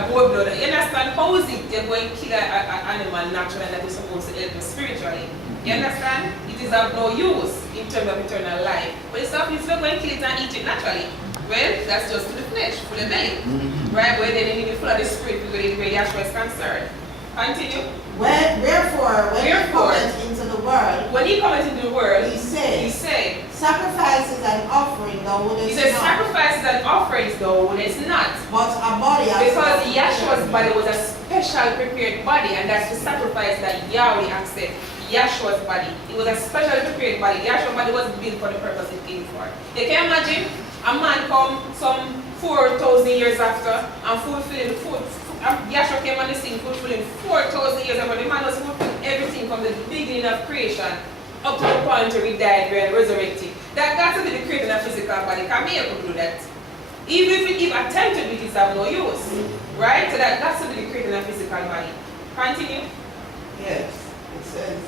goat blood? You understand? How is it they're going to kill an animal naturally that is supposed to help you spiritually? You understand? It is of no use in terms of eternal life. But it's not going to kill it and eat it naturally. Well, that's just to the flesh, for the belly. Right? But then you need to full of the spirit where Yahshua is concerned. Continue. Wherefore, when he cometh into the world, he said, sacrifices and offerings thou wouldest not. He said, sacrifices and offerings thou wouldest not. But a body because Yahshua's body was a special prepared body, and that's the sacrifice that Yahweh accepts. Yahshua's body. It was a special prepared body. Yahshua's body wasn't built for the purpose it came for. You can imagine a man come some 4,000 years after and fulfilling Yahshua came on the scene fulfilling 4,000 years ago. The man was fulfilling everything from the beginning of creation up to the point where he died and resurrected. That got to be the creating a physical body. Can me able to do that? Even if attempted, it is of no use. Right? So that got to be the creating a physical body. Continue. Yes. It says,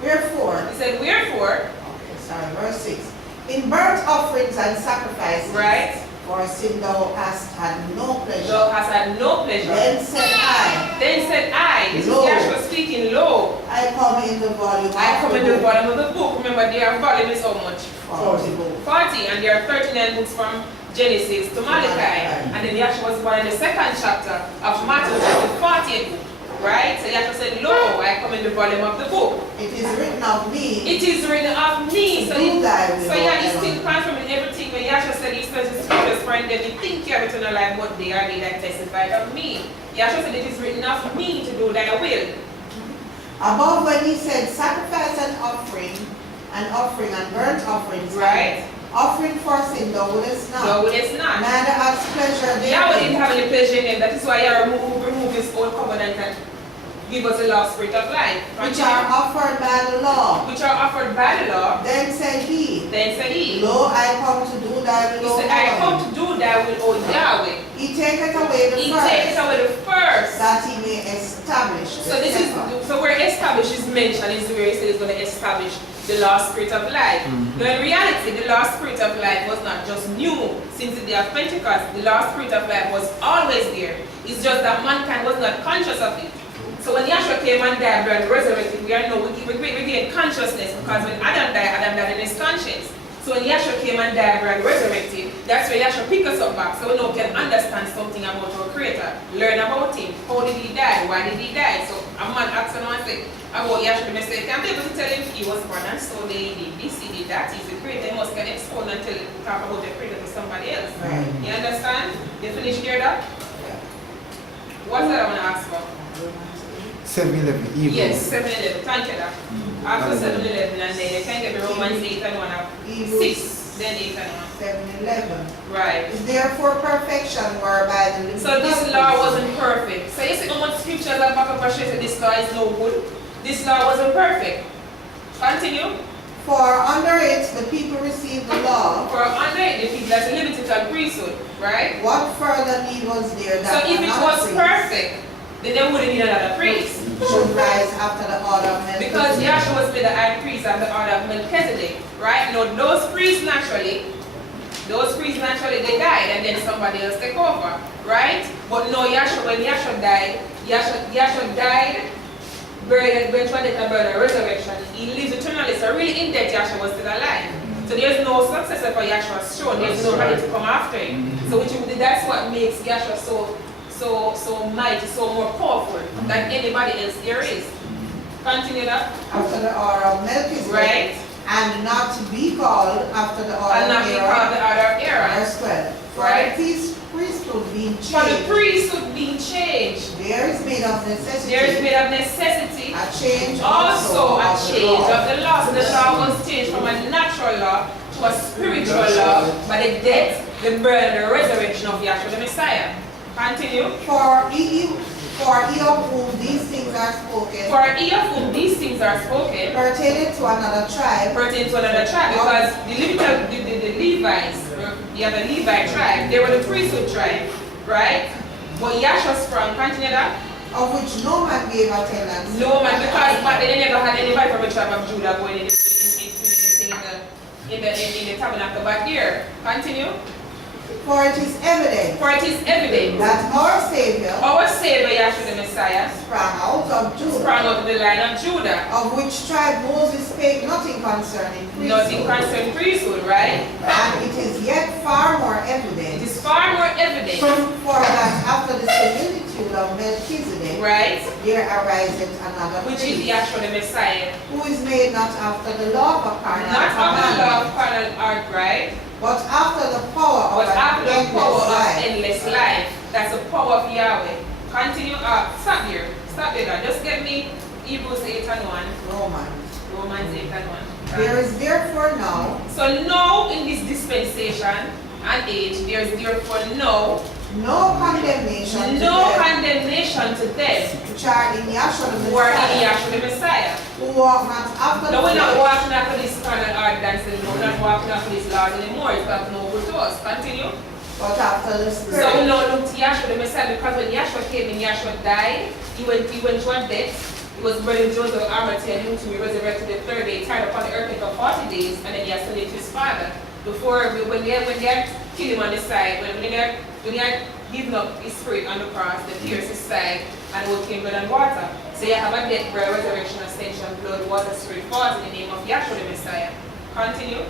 wherefore. It said, wherefore. Okay, sorry, verse 6. In burnt offerings and sacrifices. Right. For sin thou hast had no pleasure. Thou hast had no pleasure. Then said I. This is Yahshua speaking, lo. I come in the volume of the book. Remember, their volume is how much? 40 books. 40, and there are 39 books from Genesis to Malachi. And then Yahshua was born in the second chapter of Matthew, which is the 40th book. Right? So Yahshua said, lo, I come in the volume of the book. It is written of me. It is written of me. So he's still confirming everything when Yahshua said he says the scriptures for them, you think you have eternal life, but they are they that testify of me. Yahshua said it is written of me to do thy will. Above when he said sacrifice and offering and burnt offerings. Right. Offering for sin, thou wouldest not. Thou wouldest not. Neither hast pleasure Yahweh therein. didn't have any pleasure in them. That is why Yahweh remove his own covenant and give us the lost spirit of life. Which are offered by the law. Which are offered by the law. Then said he, Lo, I come to do thy he will, O said, I come Lord. to do thy will, O Yahweh. He taketh away the He first, taketh away the first. that he may establish So the this is second. so where establish is mentioned is where he says he's going to establish the lost spirit of life. Now in reality, the lost spirit of life was not just new since the day of Pentecost. The lost spirit of life was always there. It's just that mankind was not conscious of it. So when Yahshua came and died and resurrected, we gained consciousness, because when Adam died in his conscience. So when Yahshua came and died and resurrected, that's where Yahshua picked us up back, so we now can understand something about our Creator, learn about him. How did he die? Why did he die? So a man asked someone about Yahshua, the Messiah, can be able to tell him he was born and so they did this, he did that, he's the Creator. He must can expose and talk about the Creator to somebody else. Right. You understand? You finish here that? What's that I want to ask for? 7-Eleven, evil. Yes, 7-Eleven. Thank you, Doc. After 7-Eleven, and then you can get me Romans 8 and 1 up. Evil 6, then 8 and 7:11. 1. Right. Is therefore perfection whereby the living So this law wasn't perfect. So you see how much scriptures that back up and show that this law is no good? This law wasn't perfect. Continue. For under it the people received the law. For under it, the people, that's a Levitical priesthood, right? What further need was there So that if it another was priest perfect, then they wouldn't need another priest. should rise after the order of Melchizedek? Because Yahshua was made the high priest of the order of Melchizedek, right? Now those priests naturally, they died and then somebody else took over, right? But no, Yahshua, when Yahshua died, Yahshua died, buried, went to a death and buried, resurrection. He lives eternally. So really in death, Yahshua was still alive. So there's no successor for Yahshua's throne. There's nobody to come after him. So that's what makes Yahshua so mighty, so more powerful than anybody else there is. Continue that. After the order of Melchizedek. Right. And not to be called after the order And not of be called the order of Aaron. Verse 12. For Right. the priesthood being For the changed, priesthood being changed, there is made of necessity there is made of necessity a change also a of the change law. of the law. So the law was changed from a natural law to a spiritual law by the death, the birth, and the resurrection of Yahshua the Messiah. Continue. For he of whom these things are spoken For he of whom these things are spoken pertaining to another tribe, pertain to another tribe, because the Levites, the other Levite tribe, they were the priesthood tribe, right? But Yahshua sprung, continue that. of which no man gave attendance. No man, because back then they never had anybody from the tribe of Judah going in the tabernacle. But here, continue. For it is evident For it is evident that our Savior our Savior Yahshua the Messiah sprang out of Judah, sprang out of the line of Judah. of which tribe Moses spake nothing concerning Nothing priesthood. concerning priesthood, right? And it is yet far more It evident, is far more evident, for that after the similitude of Melchizedek, right? there ariseth another Which is priest, Yahshua the Messiah. who is made not after the law of a carnal Not of the law commandment, of carnal art, right? but after the power of But an after the power endless of life. endless life. That's the power of Yahweh. Continue. Stop here. Stop there. Just get me Hebrews 8 and 1. Romans 8 and 1. There is therefore now So now in this dispensation and age, there is therefore no condemnation to no them condemnation to them which are in Yahshua the who are in Messiah, Yahshua the Messiah. who walk not after No, the we're not flesh, walking after this carnal ordinance anymore. We're not walking after these laws anymore. It's got no good to us. Continue. but after the So we Spirit. now look to Yahshua the Messiah, because when Yahshua came and Yahshua died, he went to a death. He was buried in Joseph Arimathea and to be resurrected the third day, tied upon the earth for 40 days, and then he ascended to his Father. Before, when they had killed him on the side, when they had given up his spirit on the cross, they pierced his side, and out came blood and water. So you have a death, burial, resurrection, ascension, blood, water, spirit, falls in the name of Yahshua the Messiah. Continue.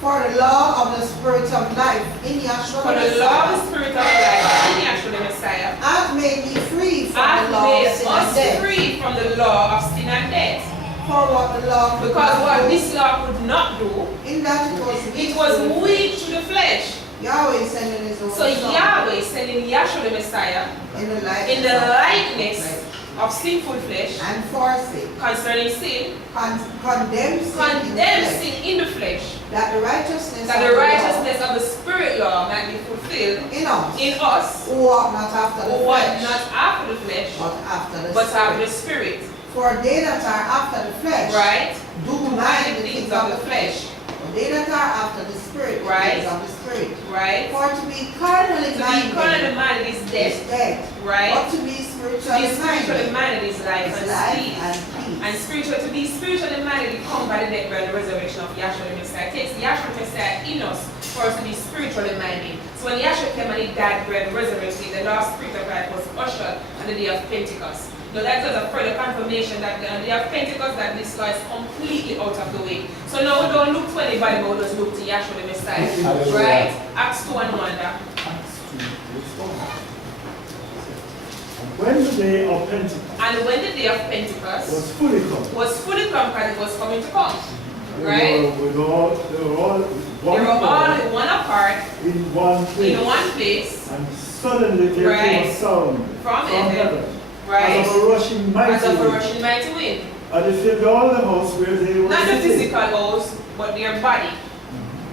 For the law of the Spirit of life in Yahshua For the the law of Messiah the Spirit of life in Yahshua the Messiah hath made me free from hath the law made of sin and us death. free from the law of sin and death. For what the law could Because not what do, this law could not do, in that it was weak to the flesh. Yahweh sending his own So Son Yahweh sending Yahshua the Messiah in the in the likeness of sinful flesh, and for sin, concerning sin, condemn sin in the flesh, that the righteousness of the Spirit law might be fulfilled in us, who who walk not after the walk flesh, not after the flesh, but after the but Spirit. after the Spirit. For they that are after the flesh, Right? do mind the things of the flesh, but they that are after the Spirit, the Right. things of the Spirit. Right? For to be carnally To be carnally minded minded is is death. death, Right? but to be To be spiritually spiritually minded minded is life is and life peace. and peace. And to be spiritually minded, we come by the death, by the resurrection of Yahshua the Messiah. It takes Yahshua the Messiah in us for us to be spiritually minded. So when Yahshua came and he died, bread, resurrected, the last spirit of life was ushered on the day of Pentecost. Now that is a further confirmation that on the day of Pentecost that this law is completely out of the way. So now we don't look to anybody, but we just look to Yahshua the Messiah. Right? Acts 2 and 1. When the day of Pentecost And when the day of Pentecost was fully come, because it was coming to come. they Right? were all They were all one apart in one place. in one place And suddenly there came a sound from heaven. as Right? of a rushing mighty As of a wind, rushing mighty wind. and it filled all the house where they were Not the sitting. physical house, but their body.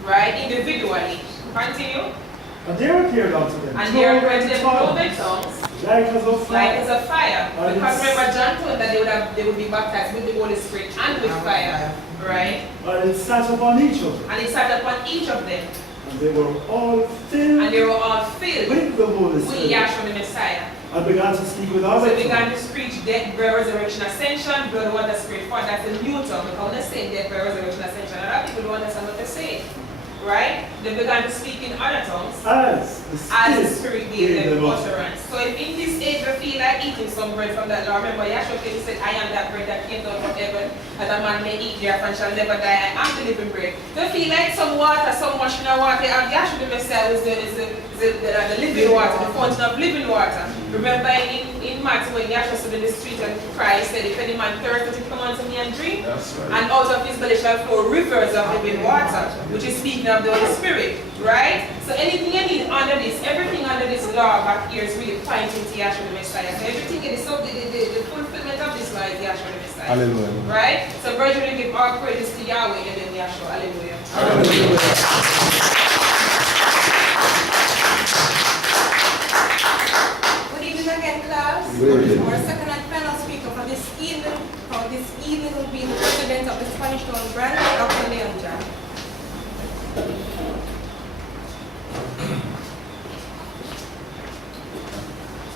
Right? Individually. Continue. And there appeared unto them And there cloven appeared them cloven tongues, like as of like fire. as a fire. And Because it's- remember, John told that they would be baptized with the Holy Spirit and with fire. Right? And it sat upon each of them, And it sat upon each of them. and they were all And filled they were all filled with the Holy with Spirit, Yahshua the Messiah. and began to speak with So other we began tongues. to preach death, burial, resurrection, ascension, blood, water, spirit, fire. That's a new term. We can't say death, burial, resurrection, ascension. A lot of people don't understand what they say. Right? They began to speak in other tongues As as the the Spirit Spirit gave them utterance. utterance. So if in this age we feel like eating some bread from that law, remember Yahshua came and said, I am that bread that came down from heaven, that a man may eat thereof and shall never die. I am the living bread. They feel like some water, some washing of water, and Yahshua the Messiah is the living water, the fountain of living water. Remember in Matthew when Yahshua stood in the street and Christ said, if any man thirsteth, come unto me and drink. That's right. And out of his belly shall flow rivers of living water, which is speaking of the Holy Spirit, right? So anything you need under this, everything under this law back here is really pointing to Yahshua the Messiah. So everything in this, so the fulfillment of this law is Yahshua the Messiah. Hallelujah. Right? So brethren, we give all praises to Yahweh and then Yahshua. Hallelujah. Good evening again, class. Good evening. Our second and final speaker for this evening will be the president of the Spanish Town branch, Dr. Leon John.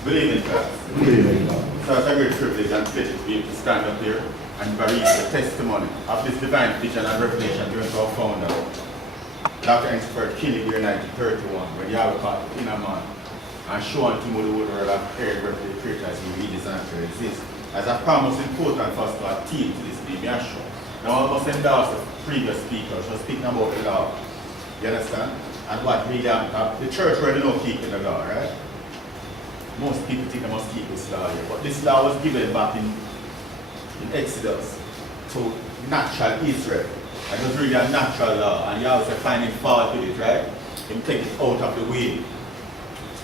Good evening, class. Good evening. So it's a great privilege and pleasure to be able to stand up here and read the testimony of this divine vision and revelation given to our founder, Dr. Enspert Kinley, year 1931, when Yahweh called in a man and shown to him the whole world of prayer, where the creator as he redesigned to exist. As a promise important for us to attain to this name, Yahshua. Now I must endorse the previous speaker, she was speaking about the law. You understand? And what really happened. The church where they don't keep the law, right? Most people think they must keep this law here. But this law was given back in Exodus to natural Israel. And it was really a natural law. And you also finding fault with it, right? Him take it out of the way.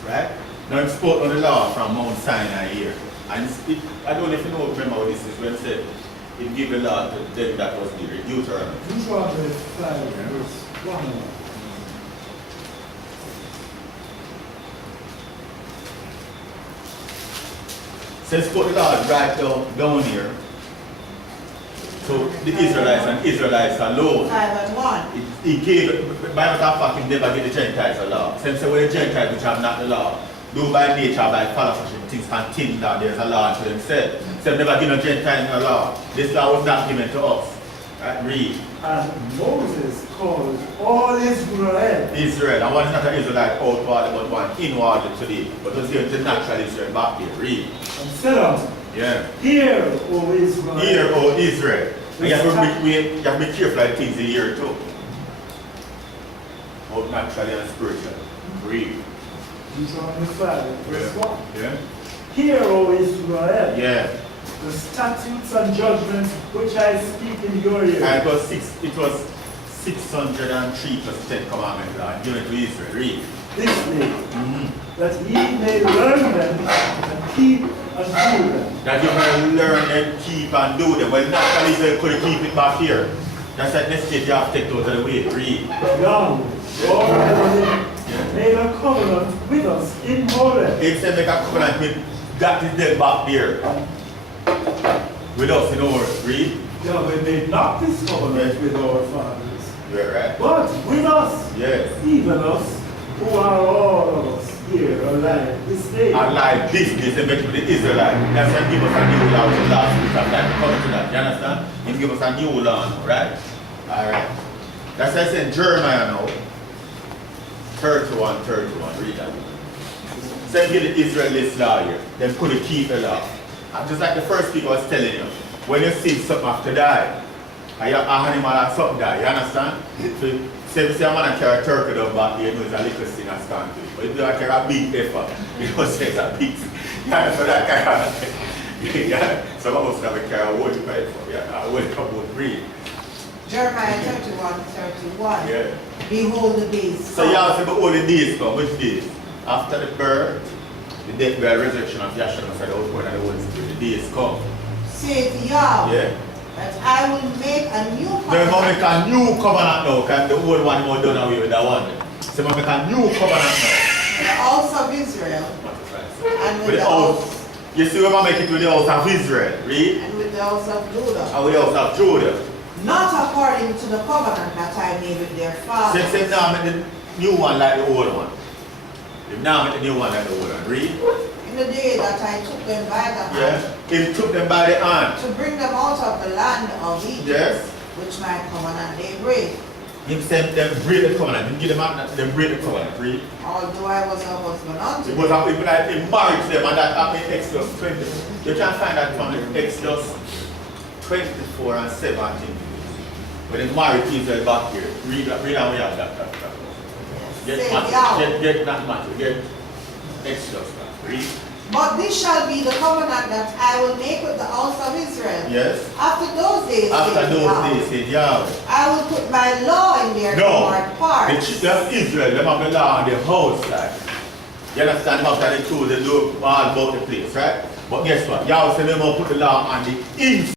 Right? Now he spoke on the law from Mount Sinai here. And I don't know if you know, remember what this is when it said he gave the law to them that was there, Deuteronomy. Deuteronomy 5, verse 1. Says put the law right down here. So the Israelites and Israelites alone. 5 and 1. He gave, by matter of fact, he never gave the Gentiles a law. Since they were the Gentiles which have not the law, do by nature, by fellowship, things continue that there's a law unto themselves. So they never give no Gentiles no law. This law was not given to us. Right? Read. And Moses called all Israel. Israel. And one is not an Israelite outward, but one inward today. But was given to natural Israel back there. Read. And said unto them, Yeah. Hear, O Israel. Hear, O Israel. And you have to be careful of things in here too. Both naturally and spiritually. Read. Deuteronomy 5, verse 1. Yeah. Hear, O Israel, Yeah. the statutes and judgments which I speak in your ear. And it was 603 plus 10 commandment law given to Israel. Read. This day, that ye may learn them and keep and do them. That you can learn and keep and do them. Well, Nafthalee said you could keep it back here. That's like next state you have to take those out of the way. Read. Yahweh, Lord Elohim, made a covenant with us in Horeb. He said make a covenant with that is dead back there. With us in our read. Yahweh made not this covenant with our fathers, Yeah, right? but with us, Yes. even us, who are all of us here alive this day. And like this, they say make the Israelite. That's why give us a new law to last week. I'm like coming to that. You understand? He give us a new law, right? Alright. That's why I said Jeremiah now. 31, read that. So give the Israelites law here. Then put a keep the law. And just like the first people was telling you, when you see something have to die, and your animal or something die, you understand? So say a man carry a turkey down back here, you know it's a little thing that's gone to it. But if you carry a big effort, you know it's a big thing. Yeah, so that kind of yeah. Some of us have a carry a wood pipe for, yeah, a wood cup would breathe. Jeremiah 31:31. Yeah. Behold the days. So you have to say, all the days come, which days? After the birth, the death, burial, resurrection of Yahshua, the outpouring of the Holy Spirit, the days come. Saith Yahweh, Yeah. that I will make a new Then we make covenant. a new covenant now, because the old one was done away with that one. So we make a new covenant now. The house of Israel and With the house. You see, we make it with the house of Israel, read? and with the house of Judah. And with the house of Judah. Not according to the covenant that I made with their fathers. Since now make the new one like the old one. If now make the new one like the old one, read? In the day that I took them by the hand, Yeah. He took them by the hand. to bring them out of the land of Egypt, Yes. which my covenant they break. He sent them break the covenant. He give them out, them break the covenant, read? Although I was a husband unto It them. was like he married them, and that happened in Exodus 20. You can find that from Exodus 24 and 17. When they married Israel back here. Read and we have that. Get Saith Matthew, Yahweh. get not Matthew, get Exodus back. Read. But this shall be the covenant that I will make with the house of Israel. Yes. After those days, After saith those Yahweh, days, said Yahweh. I will put my law in their inward The parts. children of Israel, they have the law on their house, like. You understand? After they told they do all about the place, right? But guess what? Yahweh said they will put the law on the inside.